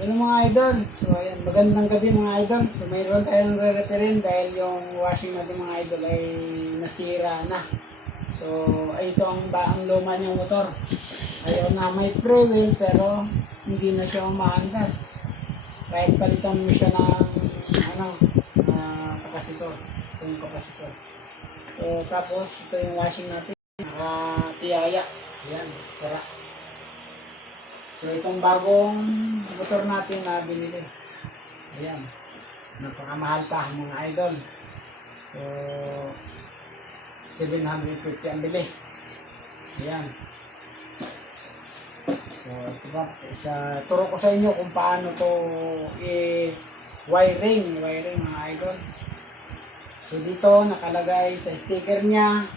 Ayun mga idol. So ayan, magandang gabi mga idol. So mayroon tayong re-referin dahil yung washing natin mga idol ay nasira na. So ay ito ang luma niyang motor. Ayun na may pre-wheel pero hindi na siya umaandar. Kahit palitan mo siya ng kapasitor. Ito yung kapasitor. So tapos ito yung washing natin. Nakatiyaya. Ayan, sara. So itong bagong motor natin na binili. Ayan. Napakamahal pa mga idol. So 750 ang bili. Ayan. So ito ba, turo ko sa inyo kung paano to wiring mga idol. So dito nakalagay sa sticker niya.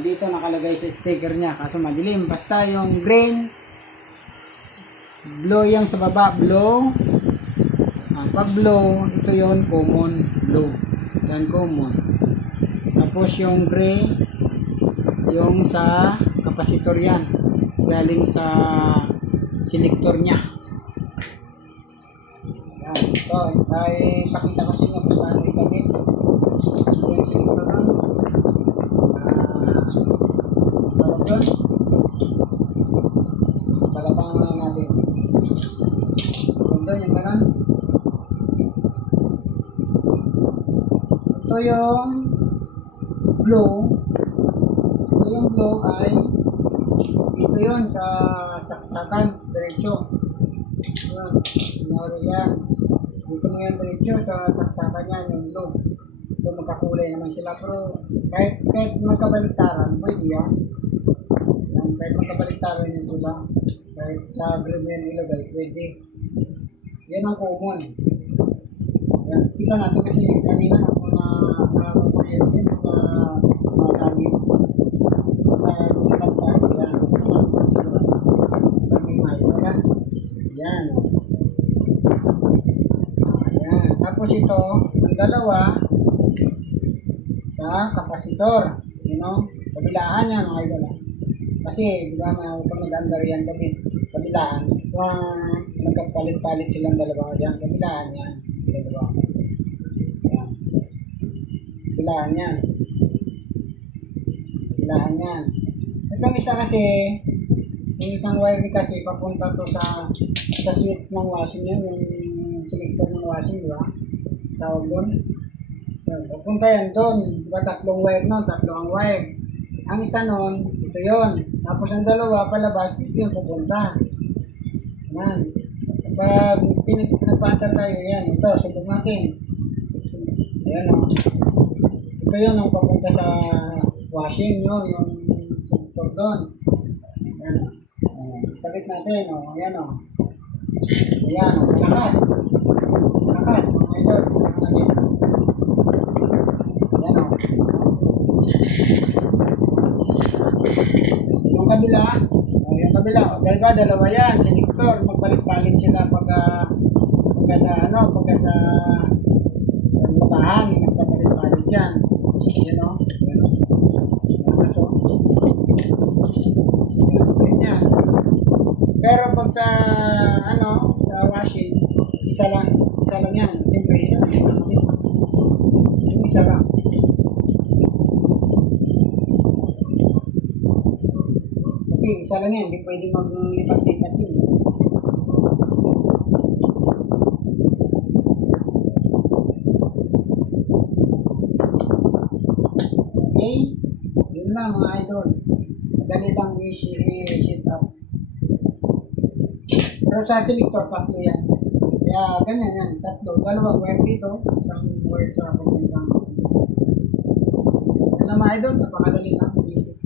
Dito nakalagay sa sticker niya. Kaso madilim. Basta yung green, blow yung sa baba, blow. Pag blow, ito yon common, blow. Yan common. Tapos yung gray, yung sa kapasitor yan. Galing sa selector niya. Yan, ito. Ay, pakita ko sa inyo kung paano itabit. Ito yung selector lang. Parang doon. Palatangan na natin. Ito yung kanan. Ito yung blow. Ito yung blow ay dito yun sa saksakan, diretso. Yan. Yan. Dito mo yan diretso sa saksakan yan, yung blow. So magkakulay naman sila. Pero kahit magkabaliktaran, pwede yan. Kahit magkabaliktaran yun sila. Kahit sa green yan ilagay, pwede. Yan ang common. Yan. Tignan natin kasi kanina ako na kumayat yan. Masabi mo. Lumipat tayo. Yan. Sabi mayo. Yan. Yan. Tapos ito, ang dalawa sa kapasitor. You know? Kabilaan yan mga idol. Kasi, di ba, pag nag-andar yan kami, kabilaan, nagkapalit-palit silang dalawa. Yan, kabilaan yan. Dalawa. Yan. Kabilaan yan. Kabilaan yan. Itong isa kasi, yung isang wire kasi, papunta to sa switch ng washing yan, yung selector ng washing, di ba? Tawag doon. Yan, papunta yan doon. Di ba, tatlong wire nun, tatlong wire. Ang isa nun, ito yon. Tapos ang dalawa, palabas, dito yung pupunta. Yan. Kapag nagpaantar tayo, yan. Ito, subok natin. Ayan o. Ito yun ang papunta sa washing, no? Yung sector doon. Ayan o. Kapit natin, o. Ayan o. Ayan o. Malakas. Malakas. Ito. Ayan o. Yung kabila, dalawa yan, selector, magpalit-palit sila pagka sa labahan, magpapalit-palit yan. You know? So, yan. Pero pag sa washing, isa lang yan. Siyempre, isa lang yan. Yung isa lang. Kasi isa lang yan, hindi pwede maglipat-lipat yun. Okay? Yun lang mga idol. Madali lang i-set up. Pero sa selector, tatlo yan. Kaya ganyan yan, tatlo. Dalawang wire dito, isang wire sa papuntang. Yan lang mga idol, napakadali lang. Basic.